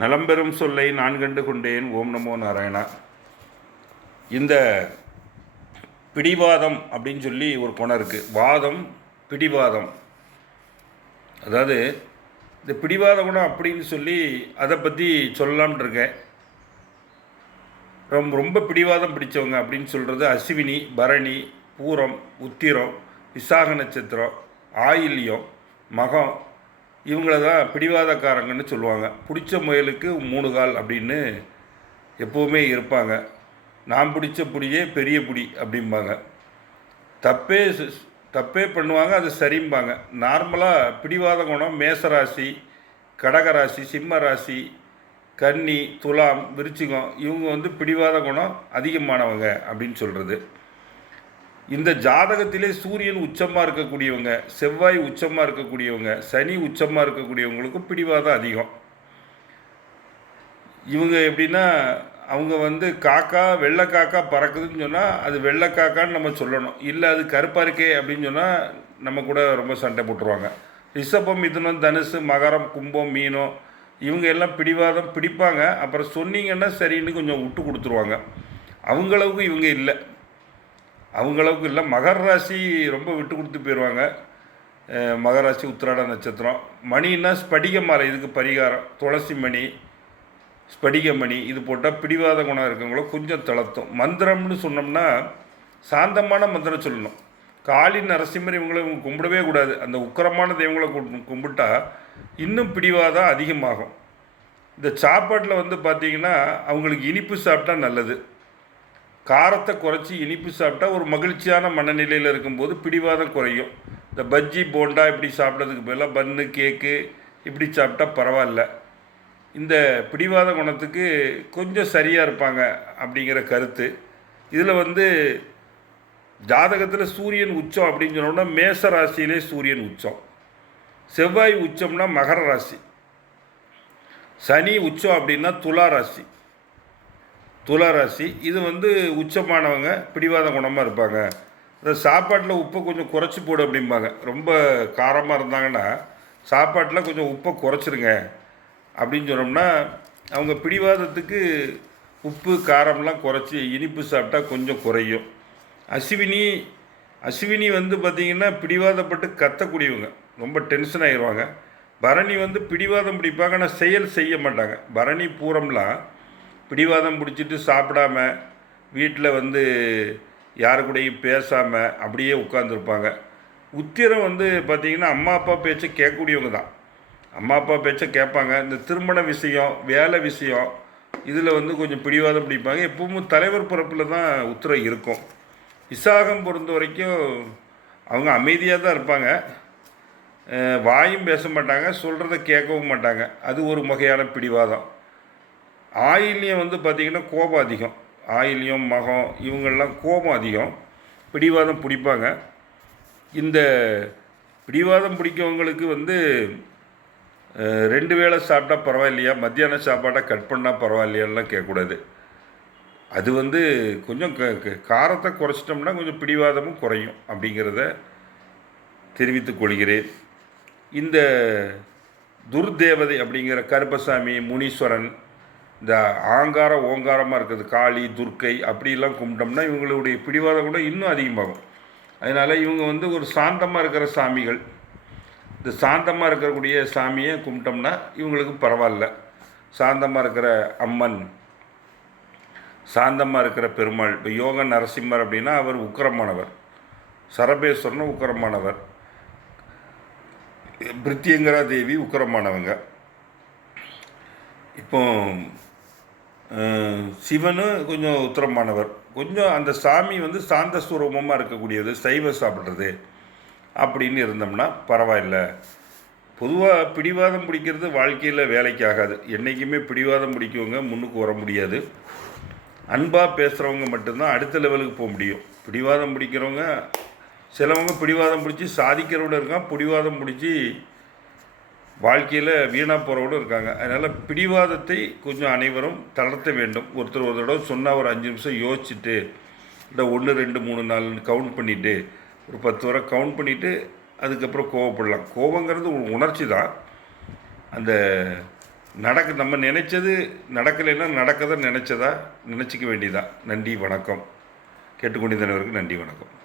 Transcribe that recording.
நலம்பெறும் சொல்லை நான் கண்டு கொண்டேன். ஓம் நமோ நாராயணா. இந்த பிடிவாதம் அப்படின்னு சொல்லி ஒரு குணம் இருக்குது வாதம் பிடிவாதம். அதாவது இந்த பிடிவாத குணம் அப்படின்னு சொல்லி அதை பற்றி சொல்லலாம்னு இருக்கேன். ரொம்ப ரொம்ப பிடிவாதம் பிடிச்சவங்க அப்படின்னு சொல்கிறது அஸ்வினி பரணி பூரம் உத்திரம் விசாக நட்சத்திரம் ஆயில்யம் மகம் இவங்கள தான் பிடிவாதக்காரங்கன்னு சொல்லுவாங்க. பிடிச்ச முயலுக்கு மூணு கால் அப்படின்னு எப்போவுமே இருப்பாங்க. நான் பிடிச்ச புடியே பெரிய புடி அப்படிம்பாங்க. தப்பே தப்பே பண்ணுவாங்க அது சரிம்பாங்க. நார்மலாக பிடிவாத குணம் மேசராசி கடகராசி சிம்ம ராசி கன்னி துலாம் விருச்சிகம் இவங்க வந்து பிடிவாத குணம் அதிகமானவங்க அப்படின்னு சொல்கிறது இந்த ஜாதகத்திலே சூரியன் உச்சமாக இருக்கக்கூடியவங்க செவ்வாய் உச்சமாக இருக்கக்கூடியவங்க சனி உச்சமாக இருக்கக்கூடியவங்களுக்கும் பிடிவாதம் அதிகம். இவங்க எப்படின்னா அவங்க வந்து காக்கா வெள்ளை காக்கா பறக்குதுன்னு சொன்னால் அது வெள்ளை காக்கான்னு நம்ம சொல்லணும். இல்லை அது கருப்பாக இருக்கே அப்படின்னு சொன்னால் நம்ம கூட ரொம்ப சண்டை போட்டுருவாங்க. ரிஷபம் மிதுனம் தனுசு மகரம் கும்பம் மீனம் இவங்க எல்லாம் பிடிவாதம் பிடிப்பாங்க. அப்புறம் சொன்னீங்கன்னா சரின்னு கொஞ்சம் விட்டு கொடுத்துருவாங்க. அவங்களவுக்கு இவங்க இல்லை. அவங்களவுக்கு இல்லை. மகர ராசி ரொம்ப விட்டு கொடுத்து போயிடுவாங்க மகர ராசி உத்திராட நட்சத்திரம். மணின்னா ஸ்படிக மாலை இதுக்கு பரிகாரம். துளசி மணி ஸ்படிக மணி இது போட்டால் பிடிவாத குணம் இருக்கிறவங்களும் கொஞ்சம் தளர்த்தும். மந்திரம்னு சொன்னோம்னா சாந்தமான மந்திரம் சொல்லணும். காளி நரசிம்மர் இவங்களை இவங்க கும்பிடவே கூடாது. அந்த உக்கிரமான தெய்வங்களை கும்- கும்பிட்டா இன்னும் பிடிவாதம் அதிகமாகும். இந்த சாப்பாட்டில் வந்து பார்த்திங்கன்னா அவங்களுக்கு இனிப்பு சாப்பிட்டா நல்லது. காரத்தை குறைச்சி இனிப்பு சாப்பிட்டா ஒரு மகிழ்ச்சியான மனநிலையில் இருக்கும்போது பிடிவாதம் குறையும். இந்த பஜ்ஜி போண்டா இப்படி சாப்பிட்றதுக்கு பதிலாக பன்னு கேக்கு இப்படி சாப்பிட்டா பரவாயில்ல. இந்த பிடிவாத குணத்துக்கு கொஞ்சம் சரியாக இருப்பாங்க அப்படிங்கிற கருத்து. இதில் வந்து ஜாதகத்தில் சூரியன் உச்சம் அப்படின்னு சொன்னோம்னா மேச ராசியிலே சூரியன் உச்சம். செவ்வாய் உச்சம்னா மகர ராசி. சனி உச்சம் அப்படின்னா துலா ராசி. துளாராசி இது வந்து உச்சமானவங்க பிடிவாத குணமாக இருப்பாங்க. இந்த சாப்பாட்டில் உப்பை கொஞ்சம் குறைச்சி போடு அப்படிம்பாங்க. ரொம்ப காரமாக இருந்தாங்கன்னா சாப்பாட்டில் கொஞ்சம் உப்பை குறைச்சிருங்க அப்படின்னு சொன்னோம்னா அவங்க பிடிவாதத்துக்கு உப்பு காரம்லாம் குறைச்சி இனிப்பு சாப்பிட்டா கொஞ்சம் குறையும். அஸ்வினி அஸ்வினி வந்து பார்த்திங்கன்னா பிடிவாதப்பட்டு கத்தக்கூடியவங்க. ரொம்ப டென்ஷன் ஆயிடுவாங்க பரணி வந்து பிடிவாதம் பிடிப்பாங்க ஆனால் செயல் செய்ய மாட்டாங்க. பரணி பூரம்லாம் பிடிவாதம் பிடிச்சிட்டு சாப்பிடாம வீட்டில் வந்து யாரு கூடயும் பேசாமல் அப்படியே உட்காந்துருப்பாங்க உத்திரம் வந்து பார்த்திங்கன்னா அம்மா அப்பா பேச்சை கேட்கக்கூடியவங்க தான். அம்மா அப்பா பேச்சை கேட்பாங்க. இந்த திருமண விஷயம் வேலை விஷயம் இதில் வந்து கொஞ்சம் பிடிவாதம் பிடிப்பாங்க. எப்பவும் தலைவர் பிறப்பில் தான் உத்தரம் இருக்கும். விசாகம் பொறுத்த வரைக்கும் அவங்க அமைதியாக தான் இருப்பாங்க. வாயும் பேச மாட்டாங்க சொல்கிறத கேட்கவும் மாட்டாங்க. அது ஒரு வகையான பிடிவாதம். ஆயில்யம் வந்து பார்த்திங்கன்னா கோபம் அதிகம். ஆயில்யம் மகம் இவங்கெல்லாம் கோபம் அதிகம். பிடிவாதம் பிடிப்பாங்க. இந்த பிடிவாதம் பிடிக்கவங்களுக்கு வந்து ரெண்டு வேளை சாப்பிட்டா பரவாயில்லையா? மத்தியான சாப்பாட்டை கட் பண்ணால் பரவாயில்லையான்லாம் கேட்கக்கூடாது. அது வந்து கொஞ்சம் க க- காரத்தை குறைச்சிட்டோம்னா கொஞ்சம் பிடிவாதமும் குறையும் அப்படிங்கிறத தெரிவித்துக் கொள்கிறேன். இந்த துர்தேவதை அப்படிங்கிற கருப்பசாமி முனீஸ்வரன் இந்த ஆங்கார ஓங்காரமாக இருக்குது. காளி துர்க்கை அப்படிலாம் கும்பிட்டோம்னா இவங்களுடைய பிடிவாதம் கூட இன்னும் அதிகமாகும். அதனால் இவங்க வந்து ஒரு சாந்தமாக இருக்கிற சாமிகள். இந்த சாந்தமாக இருக்கக்கூடிய சாமியை கும்பிட்டோம்னா இவங்களுக்கு பரவாயில்ல. சாந்தமாக இருக்கிற அம்மன் சாந்தமாக இருக்கிற பெருமாள் இப்போ யோக நரசிம்மர் அப்படின்னா அவர் உக்கரமானவர். சரபேஸ்வரனும் உக்கிரமானவர். பிரித்தியங்கரா தேவி உக்கிரமானவங்க. இப்போ சிவனும் கொஞ்சம் உத்தரமானவர். கொஞ்சம் அந்த சாமி வந்து சாந்த சுரூபமாக இருக்கக்கூடியது சைவம் சாப்பிட்றது அப்படின்னு இருந்தோம்னா பரவாயில்ல. பொதுவாக பிடிவாதம் பிடிக்கிறது வாழ்க்கையில் வேலைக்கு ஆகாது என்றைக்குமே பிடிவாதம் பிடிக்கவங்க முன்னுக்கு வர முடியாது. அன்பாக பேசுகிறவங்க மட்டும்தான் அடுத்த லெவலுக்கு போக முடியும். பிடிவாதம் பிடிக்கிறவங்க சிலவங்க பிடிவாதம் பிடிச்சி சாதிக்கிறவட இருக்கான் பிடிவாதம் பிடிச்சி வாழ்க்கையில் வீணாக போகிறவங்களும் இருக்காங்க. அதனால் பிடிவாதத்தை கொஞ்சம் அனைவரும் தளர்த்த வேண்டும். ஒருத்தர் ஒரு தடவை சொன்னால் ஒரு அஞ்சு நிமிஷம் யோசிச்சுட்டு இல்லை ஒன்று ரெண்டு மூணு நாலுன்னு கவுண்ட் பண்ணிவிட்டு ஒரு பத்து வரை கவுண்ட் பண்ணிவிட்டு அதுக்கப்புறம் கோவப்படலாம். கோவங்கிறது ஒரு உணர்ச்சி தான். அந்த நடக்க நம்ம நினைச்சது நடக்கலைன்னா நடக்கதை நினச்சதா? நினச்சிக்க வேண்டியதா நன்றி வணக்கம். கேட்டுக்கொண்டிருந்தவருக்கு நன்றி வணக்கம்.